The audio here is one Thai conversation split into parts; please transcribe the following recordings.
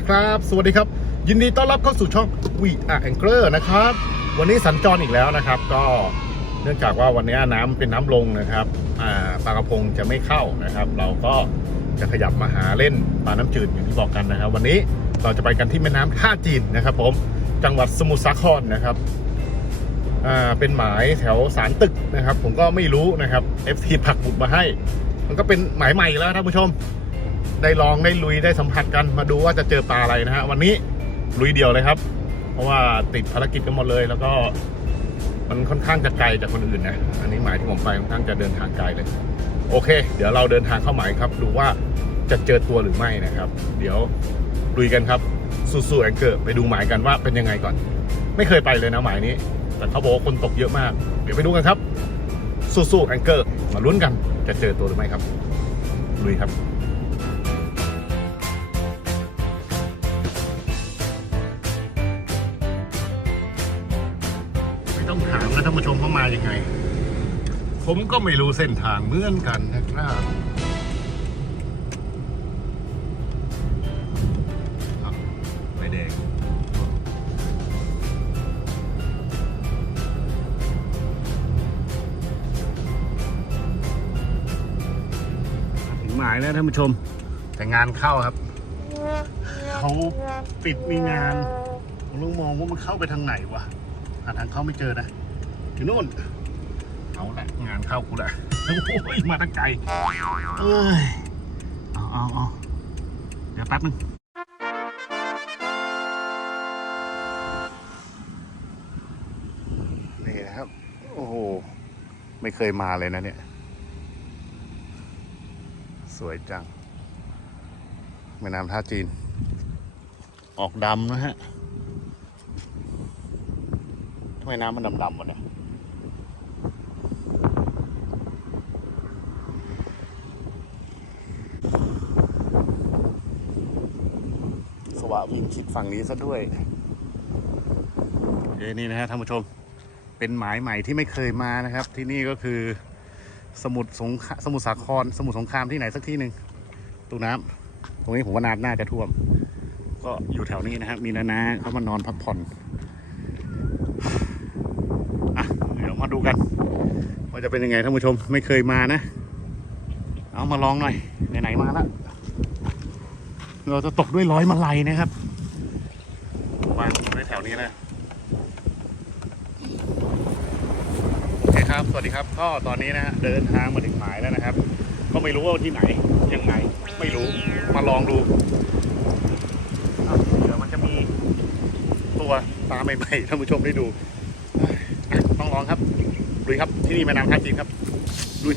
คครับ สวัสดีครับ ยินดีต้อนรับเข้าสู่ช่อง We Are Angler นะครับ วันนี้สัญจรอีกแล้วนะครับ ก็เนื่องจากว่าวันนี้น้ำเป็นน้ำลงนะครับอ่าปลากระพงจะไม่เข้านะครับ เราก็จะขยับมาหาเล่นปลาน้ำจืดอย่างที่บอกกันนะครับ วันนี้เราจะไปกันที่แม่น้ำท่าจีนนะครับ ผมจังหวัดสมุทรสาครนะครับอ่าเป็นหมายแถวสารตึกนะครับ ผมก็ไม่รู้นะครับ FT ผักหมุดมาให้ มันก็เป็นหมายใหม่แล้วท่านผู้ชม ได้ลองได้ลุยได้สัมผัสกันมาดูว่าจะเจอปลาอะไรนะฮะวันนี้ลุยเดียวเลยครับ เพราะว่าติดภารกิจกันหมดเลย แล้วก็มันค่อนข้างจะไกลจากคนอื่นนะอันนี้หมายที่ผมไปค่อนข้างจะเดินทางไกลเลย โอเค เดี๋ยวเราเดินทางเข้าหมายครับ ดูว่าจะเจอตัวหรือไม่นะครับ เดี๋ยวลุยกันครับสู้ๆแองเกอร์ไปดูหมายกันว่าเป็นยังไงก่อน ไม่เคยไปเลยนะหมายนี้ แต่เขาบอกว่าคนตกเยอะมาก เดี๋ยวไปดูกันครับสู้ๆแองเกอร์มาลุ้นกันจะเจอตัวหรือไม่ครับลุยครับ ผมก็ไม่รู้เส้นทางเหมือนกันนะครับอ้าวไฟแดงถึงหมายแล้วท่านผู้ชม แต่งานเข้าครับ เขาปิดมีงาน ผมต้องมองว่ามันเข้าไปทางไหนวะ หาทางเข้าไม่เจอนะอยู่นู่น เอาละงานเข้ากูละโอ้ยมาตั้งไกลเอ้ยเอาเอาเอาเดี๋ยวแป๊บนึงนี่นะครับ โอ้โห ไม่เคยมาเลยนะเนี่ย สวยจังแม่น้ำท่าจีน ออกดำนะฮะทำไมน้ำมันดำๆวะเนี่ยสวะวิ่ง ชิดฝั่งนี้ซะด้วยเอ้นี่นะฮะท่านผู้ชม เป็นหมายใหม่ที่ไม่เคยมานะครับ ที่นี่ก็คือสมุทรสงสมุทรสาคร สมุทรสงครามที่ไหนสักที่หนึ่งตูน้ำตรงนี้ผมว่าน้ำน่าจะท่วม ก็อยู่แถวนี้นะครับ มีนานาเขามานอนพักผ่อนอะเดี๋ยวมาดูกันว่าจะเป็นยังไงท่านผู้ชมไม่เคยมานะ เอามาลองหน่อยไหนๆมาแล้วเราจะตกด้วยร้อยมาลัยนะครับ วางไว้แถวนี้นะโอเคครับ สวัสดีครับ ก็ตอนนี้นะฮะเดินทางมาถึงหมายแล้วนะครับ ก็ไม่รู้ว่าที่ไหนยังไงไม่รู้มาลองดูเดี๋ยวมันจะมีตัวปลาใหม่ๆท่านผู้ชมได้ดูต้องลองครับลุยครับที่นี่แม่น้ำท่าจีนครับลุย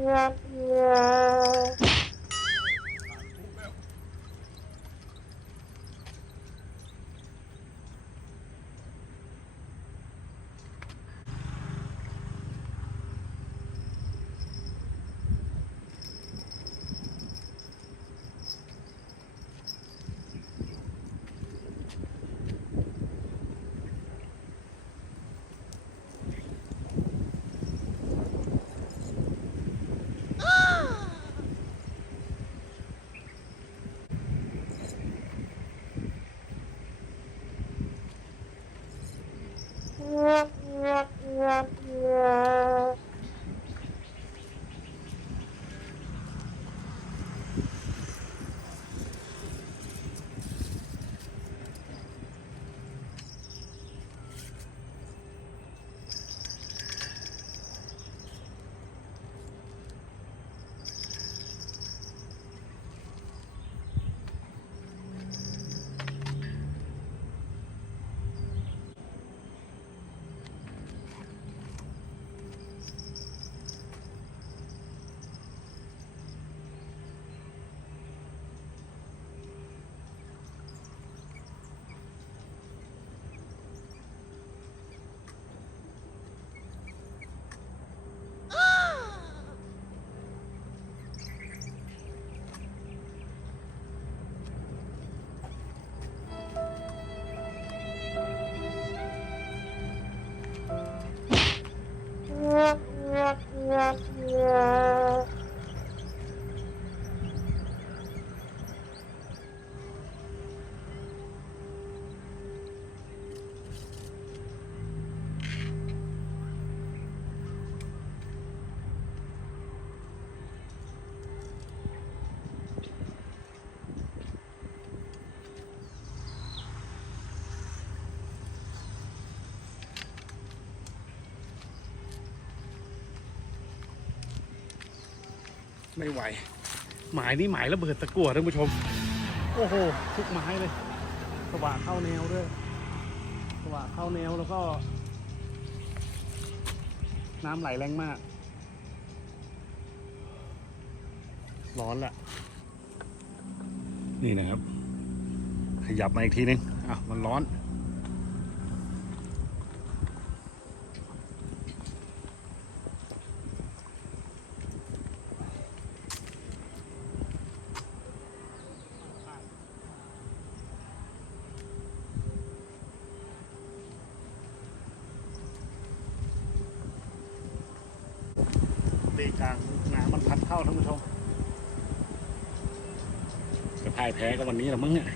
Yeah. ไม่ไหว หมายนี่หมายระเบิดตะกั่วท่านผู้ชม โอ้โหทุกไม้เลยสว่างเข้าแนวด้วยสว่างเข้าแนวแล้วก็ น้ำไหลแรงมาก ร้อนละนี่นะครับ ขยับมาอีกทีนึงอะมันร้อน ตีกลางน้ำมันพัดเข้าท่านผู้ชมจะพ่ายแพ้ก็วันนี้แหละมั้งเนี่ย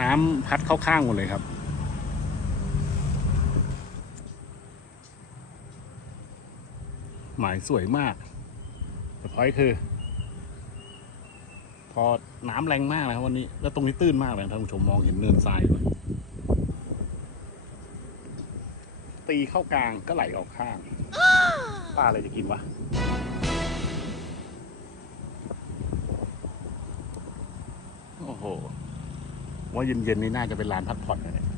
น้ำพัดเข้าข้างหมดเลยครับหมายสวยมากแต่พอยคือ พอน้ำแรงมากนะครับวันนี้ แล้วตรงนี้ตื้นมากเลยท่านผู้ชมมองเห็นเนินทรายด้วย ตีเข้ากลางก็ไหลออกข้างป้าอะไรจะกินวะโอ้โห ว่าเย็นๆนี่น่าจะเป็นลานพักผ่อนนะเนี่ย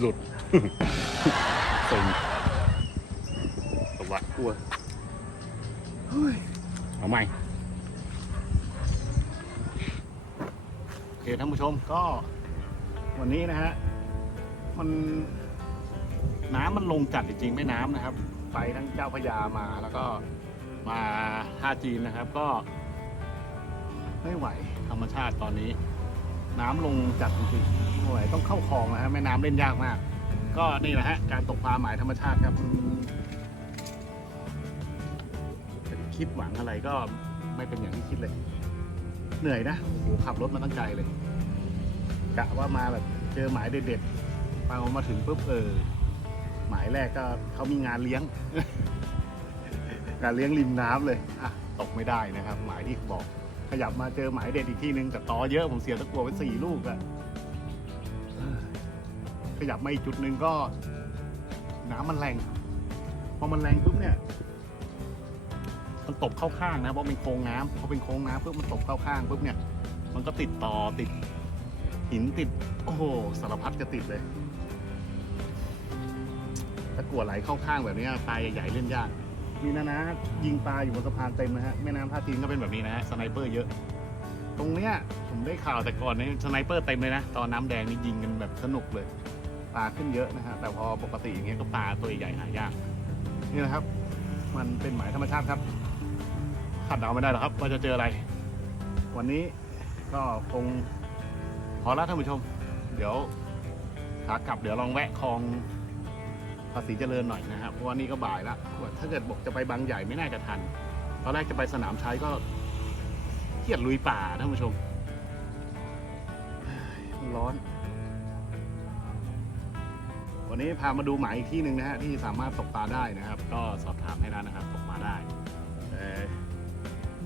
หลุดตึงสวัสดกลัวเฮ้ยเอาใหม่โอเคท่านผู้ชมก็ วันนี้นะฮะ มันน้ำมันลงจัดจริงๆไม่น้ำนะครับ ไปทั้งเจ้าพระยามาแล้วก็มาท่าจีนนะครับ ก็ ไม่ไหวธรรมชาติตอนนี้ น้ำลงจัดจริงๆไม่ไหวต้องเข้าคลองนะฮะแม่น้ำเล่นยากมาก ก็นี่แหละฮะการตกปลาหมายธรรมชาติครับคิดหวังอะไรก็ไม่เป็นอย่างที่คิดเลย เหนื่อยนะโอ้ขับรถมาตั้งใจเลยกะว่ามาแบบเจอหมายเด็ดๆพอมาถึงปุ๊บเออหมายแรกก็เขามีงานเลี้ยง งานเลี้ยงริมน้ำเลยอะตกไม่ได้นะครับ หมายที่บอก ยับมาเจอหมายเด็ดอีกที่นึงแต่ต่อเยอะผมเสียตะกัวไปสี่ลูกอะขยับมาอีกจุดหนึ่งก็ น้ำมันแรงพอมันแรงปุ๊บเนี่ย มันตบเข้าข้างนะเพราะเป็นโค้งน้ำพอเป็นโค้งน้ำปุ๊บมันตบเข้าข้างปุ๊บเนี่ย มันก็ติดต่อติด หินติด โอ้โหสารพัดจะติดเลยตะกัวไหลเข้าข้างแบบนี้ปลาใหญ่ๆเล่นยาก มีนะนะยิงปลาอยู่บนสะพานเต็มนะฮะแม่น้ำท่าจีนก็เป็นแบบนี้นะฮะสไนเปอร์เยอะ ตรงเนี้ยผมได้ข่าวแต่ก่อนเนี่ยสไนเปอร์เต็มเลยนะตอนน้ำแดงนี่ยิงกันแบบสนุกเลยปลาขึ้นเยอะนะฮะแต่พอปกติอย่างเงี้ยก็ปลาตัวใหญ่หายากนี่นะครับ มันเป็นหมายธรรมชาติครับคาดเดาไม่ได้หรอกครับว่าจะเจออะไร วันนี้ก็คงพอแล้วท่านผู้ชม เดี๋ยวขากลับเดี๋ยวลองแวะคลอง ภาษีเจริญหน่อยนะครับเพราะว่านี่ก็บ่ายแล้วถ้าเกิดบอกจะไปบางใหญ่ไม่น่าจะทันตอนแรกจะไปสนามชัยก็เกียดลุยป่าท่านผู้ชมร้อน วันนี้พามาดูหมายอีกที่หนึ่งนะฮะที่สามารถตกปลาได้นะครับ ก็สอบถามให้แล้วนะครับ ตกปลาได้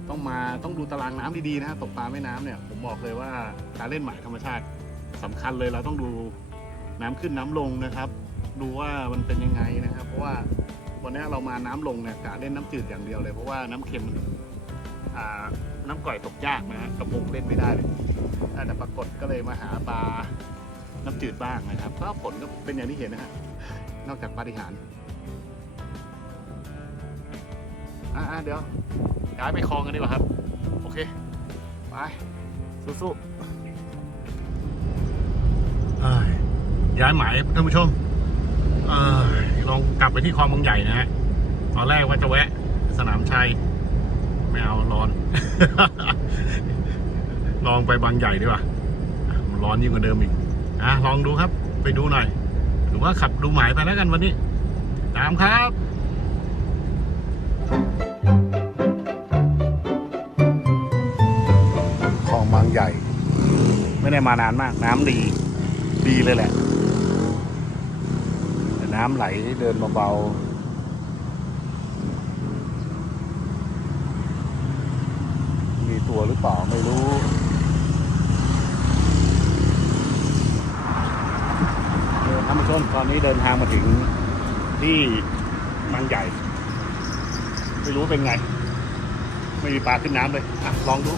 ต้องมาต้องดูตารางน้ำดีๆนะฮะตกปลาแม่น้ำเนี่ยผมบอกเลยว่าการเล่นหมายธรรมชาติสำคัญเลยเราต้องดูน้ำขึ้นน้ำลงนะครับ ดูว่ามันเป็นยังไงนะครับ เพราะว่าวันนี้เรามาน้ำลงเนี่ยกะเล่นน้ำจืดอย่างเดียวเลย เพราะว่าน้ำเค็มอ่าน้ำก่อยตกยากนะฮะกระพงเล่นไม่ได้เลยแต่ปรากฏก็เลยมาหาปลาน้ำจืดบ้างนะครับก็ผลก็เป็นอย่างที่เห็นนะฮะนอกจากปาฏิหาริย์อ่าเดี๋ยวย้ายไปคลองกันดีกว่าครับ โอเค ไป สู้ๆย้ายหมายท่านผู้ชม เออลองกลับไปที่คลองบางใหญ่นะฮะตอนแรกว่าจะแวะ สนามชัยไม่เอาร้อน ลองไปบางใหญ่ดีกว่าร้อนยิ่งกว่าเดิมอีกอะลองดูครับ ไปดูหน่อยหรือว่าขับดูหมายไปแล้วกันวันนี้ ตามครับคลองบางใหญ่ ไม่ได้มานานมาก น้ำดี ดีเลยแหละ น้ำไหลเดินเบาๆ มีตัวหรือเปล่าไม่รู้เออท่านผู้ชมตอนนี้เดินทางมาถึงที่บางใหญ่ ไม่รู้เป็นไง ไม่มีปลาขึ้นน้ำเลยอะลองดู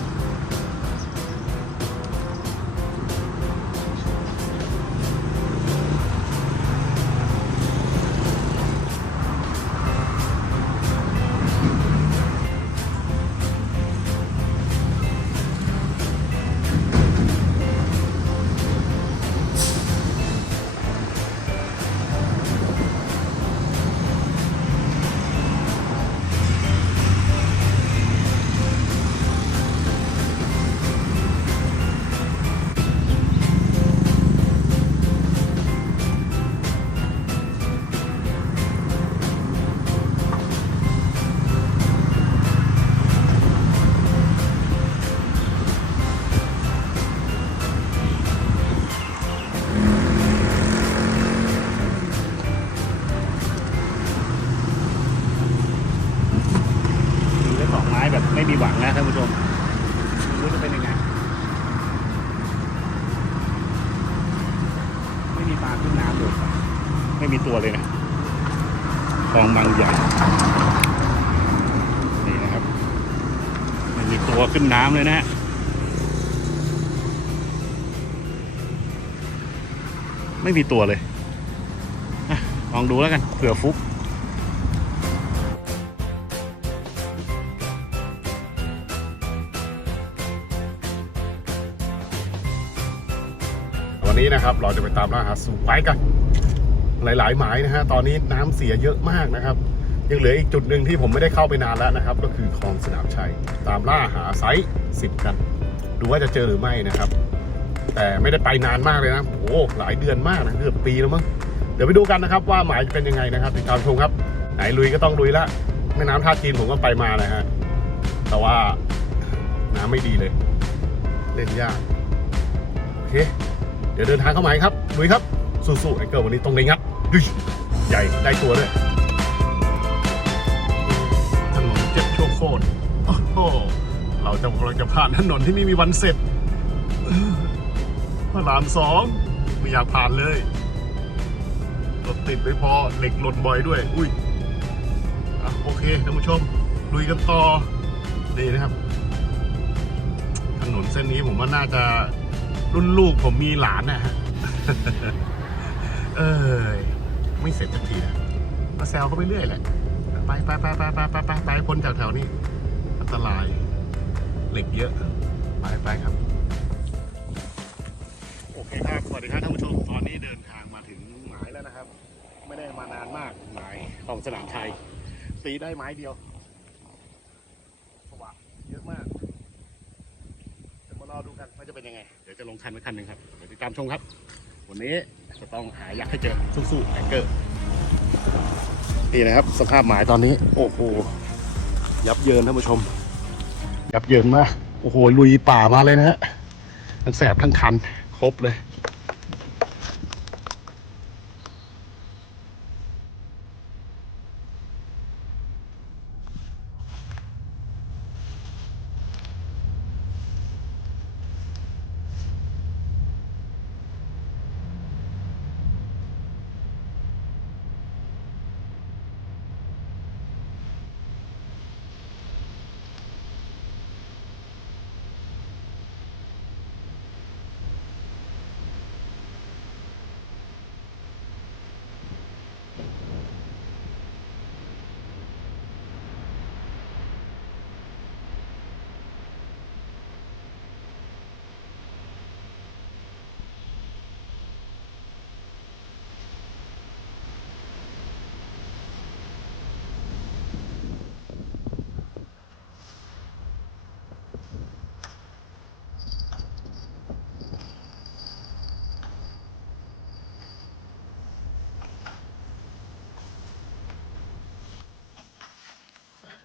ขึ้นน้ำเลยนะฮะไม่มีตัวเลยอลองดูแล้วกันเผื่อฟุกวันนี้นะครับเราจะไปตามล่าหาสูไว้กัน หลาย ๆ หมายนะฮะ ตอนนี้น้ำเสียเยอะมากนะครับ ยังเหลืออีกจุดหนึ่งที่ผมไม่ได้เข้าไปนานแล้วนะครับ ก็คือคลองสนามชัย ตามล่าหาไซส์สิบกัน ดูว่าจะเจอหรือไม่นะครับ แต่ไม่ได้ไปนานมากเลยนะโอ้โหหลายเดือนมากนะเกือบปีแล้วมั้งเดี๋ยวไปดูกันนะครับ ว่าหมายจะเป็นยังไงนะครับติดตามชมครับ ไหนลุยก็ต้องลุยละแม่น้ำท่าจีนผมก็ไปมานะฮะแต่ว่าน้ำไม่ดีเลย เล่นยากโอเค เดี๋ยวเดินทางเข้ามาครับลุยครับสู้ๆไอ้เกิร์ลวันนี้ต้องได้งัดใหญ่ได้ตัวด้วย เราจะกำลังจะผ่านถนนที่ไม่มีวันเสร็จพระรามสองไม่อยากผ่านเลยรถติดไม่พอเหล็กหล่นบ่อยด้วย อุ้ยอโอเคท่านผู้ชมลุยกันต่อดีนะครับ ถนนเส้นนี้ผมว่าน่าจะรุ่นลูกผมมีหลานนะฮะเอ้ยไม่เสร็จสักทีนะมาแซวเขาไปเรื่อยแหละไปไปไปไปไปไปไปพ้นแถวแถวนี้ ตราย เหล็กเยอะ ไปไปครับ โอเคครับ สวัสดีครับท่านผู้ชม ตอนนี้เดินทางมาถึงหมายแล้วนะครับ ไม่ได้มานานมากหมายของสนามชัยตีได้ไม้เดียวสว่างเยอะมากเดี๋ยวมารอดูกันว่าจะเป็นยังไง เดี๋ยวจะลงคันไว้คันหนึ่งครับ เดี๋ยวติดตามชมครับ วันนี้จะต้องหายักษ์ให้เจอ สู้ๆแองเกอร์นี่นะครับ สภาพหมายตอนนี้ โอ้โห ยับเยินท่านผู้ชม ยับเยินมาก โอ้โหลุยป่ามาเลยนะฮะทั้งแสบทั้งคัน ครบเลย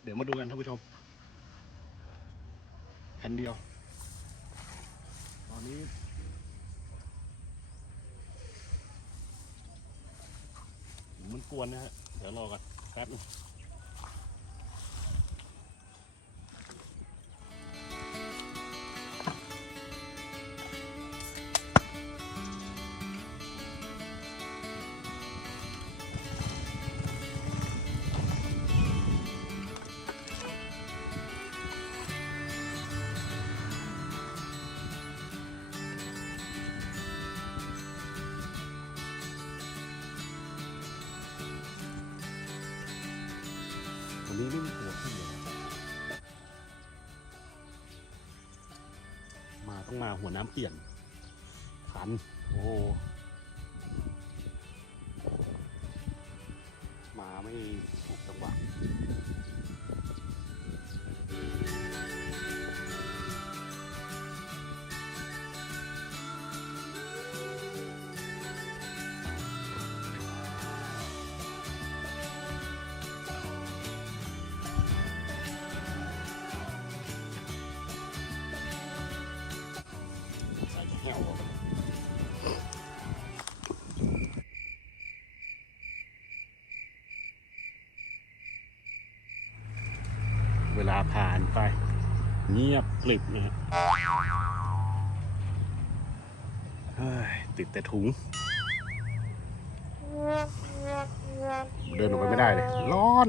เดี๋ยวมาดูกันท่านผู้ชมแผ่นเดียว ตอนนี้ มันกวนนะฮะ เดี๋ยวรอกันแป๊บนึง มาหัวน้ำเปลี่ยน เงียบกลิบนะฮะเฮ้ยติดแต่ถุง เดินออกไปไม่ได้เลย ร้อน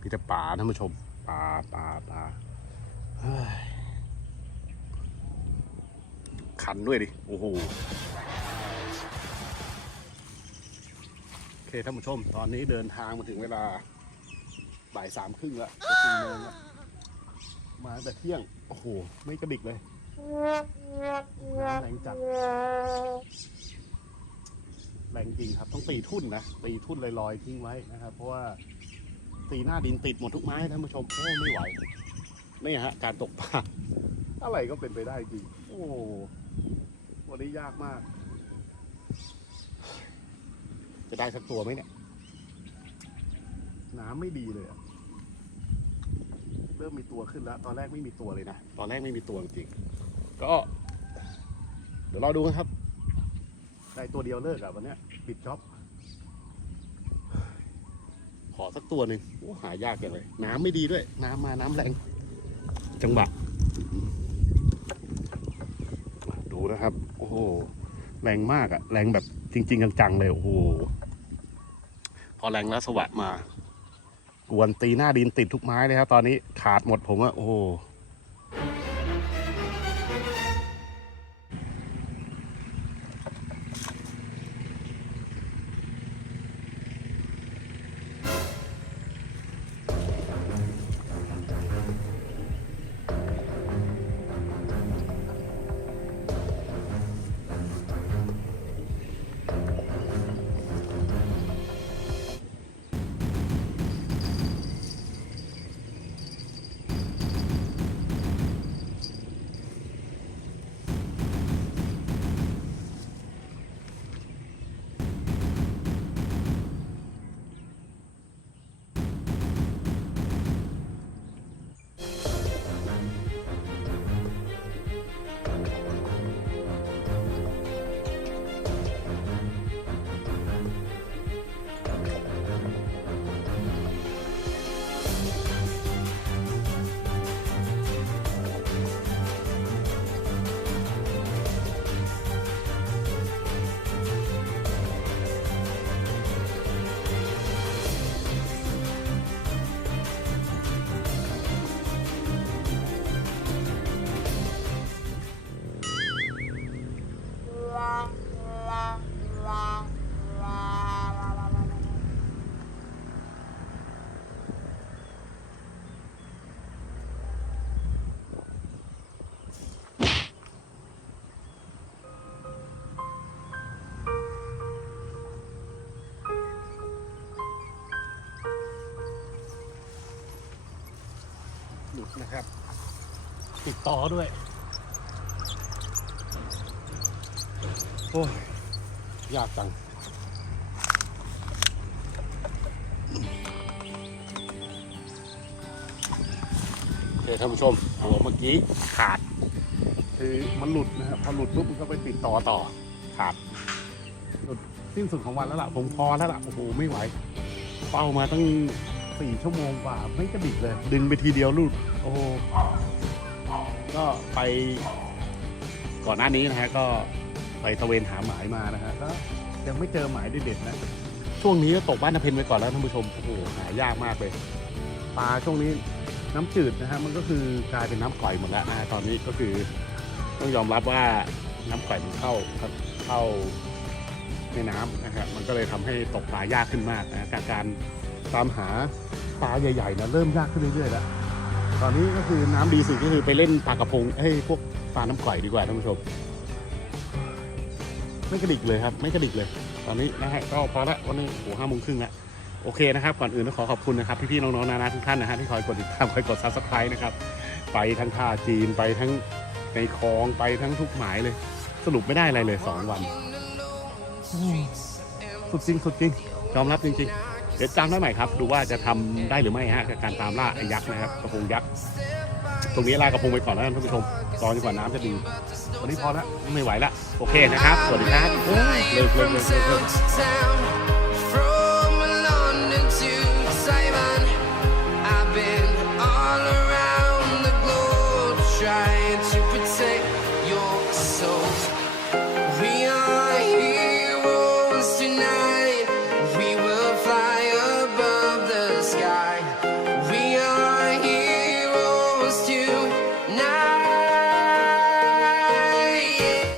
พิจป่าท่านผู้ชมปปลาปลาปลาเฮ้ยคันด้วยดิ โอ้โห เคท่านผู้ชม ตอนนี้เดินทางมาถึงเวลาบ่ายสามครึ่งแล้วจะสี่โมงแล้วมาแต่เที่ยง โอ้โห ไม่กระดิกเลยน้ำแรงจัดแรงจริงครับ ต้องตีทุ่นนะ ตีทุ่นลอยๆทิ้งไว้นะครับ เพราะว่าตีหน้าดินติดหมดทุกไม้ท่านผู้ชมโอ้ไม่ไหวนี่ฮะ การตกปลาอะไรก็เป็นไปได้จริง โอ้วันนี้ยากมาก จะได้สักตัวไหมเนี่ย น้ำไม่ดีเลยอะเริ่มมีตัวขึ้นแล้ว ตอนแรกไม่มีตัวเลยนะ ตอนแรกไม่มีตัวจริงๆก็ เดี๋ยวรอดูนะครับ ได้ตัวเดียวเลิกอะวันเนี้ยปิดจ็อบขอสักตัวหนึ่งโอ้หายากจังเลย น้ำไม่ดีด้วย น้ำมาน้ำแรง จังหวะดูนะครับ โอ้โห แรงมากอะแรงแบบ จริง ๆ จังๆเลยโอ้โหพอแรงแล้วสวัสดมากวนตีหน้าดินติดทุกไม้เลยครับตอนนี้ขาดหมดผมอะโอ้โห นะครับ ติดต่อด้วย โอ้ย ยากจัง โอเคท่านผู้ชมหัวเมื่อกี้ขาด คือมันหลุดนะครับพอหลุดปุ๊บมันก็ไปติดต่อต่อขาดหลุดสิ้นสุดของวันแล้วล่ะ ผมพอแล้วล่ะ โอ้โห ไม่ไหว เป้ามาตั้ง สี่ชั่วโมงกว่าไม่กระดิกเลย ดึงไปทีเดียวหลุดโอ้โหก็ไปก่อนหน้านี้นะฮะก็ไปตะเวนหาหมายมานะฮะก็ยังไม่เจอหมายเด็ดๆนะ ช่วงนี้ก็ตกบ้านนาเพนไปก่อนแล้วท่านผู้ชมโอ้โหหายากมากเลยปลาช่วงนี้น้ำจืดนะฮะมันก็คือกลายเป็นน้ำก่อยหมดแล้วนะฮะตอนนี้ก็คือต้องยอมรับว่าน้ำก่อยมันเข้าเข้าในน้ำนะครับมันก็เลยทำให้ตกปลายากขึ้นมากนะการการ ตามหาปลาใหญ่ๆนะเริ่มยากขึ้นเรื่อยๆแล้วตอนนี้ก็คือน้ำดีสุดก็คือไปเล่นปลากระพงเอ้ยพวกปลาน้ำก่อยดีกว่าท่านผู้ชม ไม่กระดิกเลยครับ ไม่กระดิกเลย ตอนนี้นะฮะก็พอละวันนี้โอ้ห้าโมงครึ่งแล้วโอเคนะครับ ก่อนอื่นต้องขอขอบคุณนะครับ พี่ๆน้องๆนานาทุกท่านนะฮะที่คอยกดติดตามคอยกดซับสไครต์นะครับ ไปทั้งท่าจีนไปทั้งในคลองไปทั้งทุกหมายเลย สรุปไม่ได้อะไรเลยสองวันอืมสุดจริงสุดจริงยอมรับจริง ๆ เดี๋ยวจำได้ใหม่ครับ ดูว่าจะทำได้หรือไม่ฮะกับการตามล่าไอ้ยักษ์นะครับกระพงยักษ์ตรงนี้ลากระพงไปก่อนแล้วท่านผู้ชมตอจนกว่าน้ำจะดีวันนี้พอแล้วไม่ไหวละโอเคนะครับสวัสดีครับโอ้เลิกเลิกเลิกเลิกเลิก town